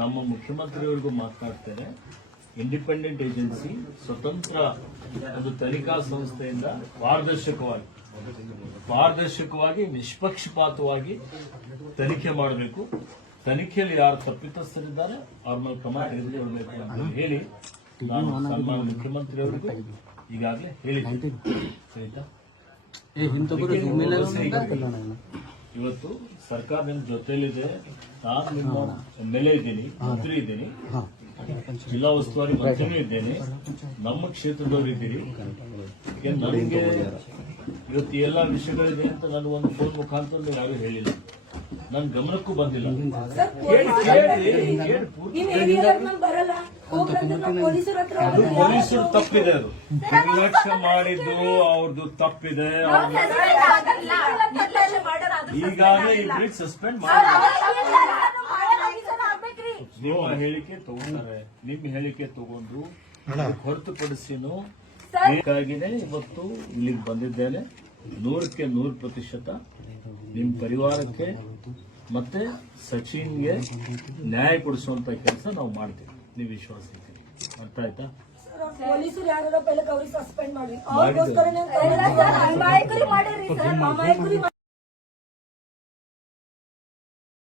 ನಮ್ಮ ಮುಖ್ಯಮಂತ್ರಿಯವರಿಗೂ ಮಾತನಾಡ್ತೇನೆ. Independent agency ಸ್ವತಂತ್ರ ಒಂದು ತನಿಖಾ ಸಂಸ್ಥೆಯಿಂದ ಪಾರದರ್ಶಕವಾಗಿ ನಿಷ್ಪಕ್ಷಪಾತವಾಗಿ ತನಿಖೆ ಮಾಡಬೇಕು. ತನಿಖೆಯಲ್ಲಿ ಯಾರು ತಪ್ಪಿತಸ್ಥರಿದ್ದಾರೆ ಅವ್ರ ಮೇಲೆ ಕ್ರಮ ತೆಗೆದುಕೊಳ್ಳಬೇಕು ಅಂತ ಹೇಳಿ ನಾನು ಸನ್ಮಾನ್ಯ ಮುಖ್ಯಮಂತ್ರಿಯವರಿಗೂ ಈಗಾಗಲೇ ಹೇಳಿದ್ದೀನಿ. ಸರಿತಾ? ಇವತ್ತು ಸರ್ಕಾರ ನಿಮ್ಮ ಜೊತೆಲಿದೆ. ನಾನು ನಿಮ್ಮ MLA ಇದ್ದೀನಿ, ಮಂತ್ರಿ ಇದ್ದೀನಿ, ಜಿಲ್ಲಾ ಉಸ್ತುವಾರಿ ಮಂತ್ರಿನೂ ಇದ್ದೇನೆ, ನಮ್ಮ ಕ್ಷೇತ್ರದವರು ಇದ್ದೀರಿ. ನನಗೆ ಇವತ್ತು ಎಲ್ಲ ವಿಷಯಗಳಿದೆ ಅಂತ ನನಗೆ ಒಂದು ಫೋನ್ ಮುಖಾಂತರ ಯಾರು ಹೇಳಿಲ್ಲ, ನನ್ನ ಗಮನಕ್ಕೂ ಬಂದಿಲ್ಲ. ಅದು ಪೊಲೀಸರು ತಪ್ಪಿದೆ, ಅದು ನಿರ್ಲಕ್ಷ್ಯ ಮಾಡಿದ್ದು ಅವ್ರದ್ದು ತಪ್ಪಿದೆ. ಈಗಾಗಲೇ ಇಬ್ಬರಿಗೆ ಸಸ್ಪೆಂಡ್ ಮಾಡಿದ್ದಾರೆ. ನಿಮ್ಮ ಹೇಳಿಕೆ ತಗೊಂಡಾರೆ, ನಿಮ್ಮ ಹೇಳಿಕೆ ತಗೊಂಡು ಹೊರತುಪಡಿಸಿನೂ ಬೇಕಾಗಿನೇ ಇವತ್ತು ಇಲ್ಲಿಗೆ ಬಂದಿದ್ದೇನೆ. 100ಕ್ಕೆ 100% ನಿಮ್ಮ ಪರಿವಾರಕ್ಕೆ ಮತ್ತೆ ಸಚಿನ್ಗೆ ನ್ಯಾಯ ಕೊಡಿಸುವಂತ ಕೆಲಸ ನಾವು ಮಾಡ್ತೀವಿ. ನೀವು ವಿಶ್ವಾಸ ಇದ್ದೀರಿ, ಅರ್ಥ ಆಯ್ತಾ? ಪೊಲೀಸರು ಯಾರು ಪೈಲಕ್ಕೆ ಅವ್ರಿಗೆ ಸಸ್ಪೆಂಡ್ ಮಾಡಿ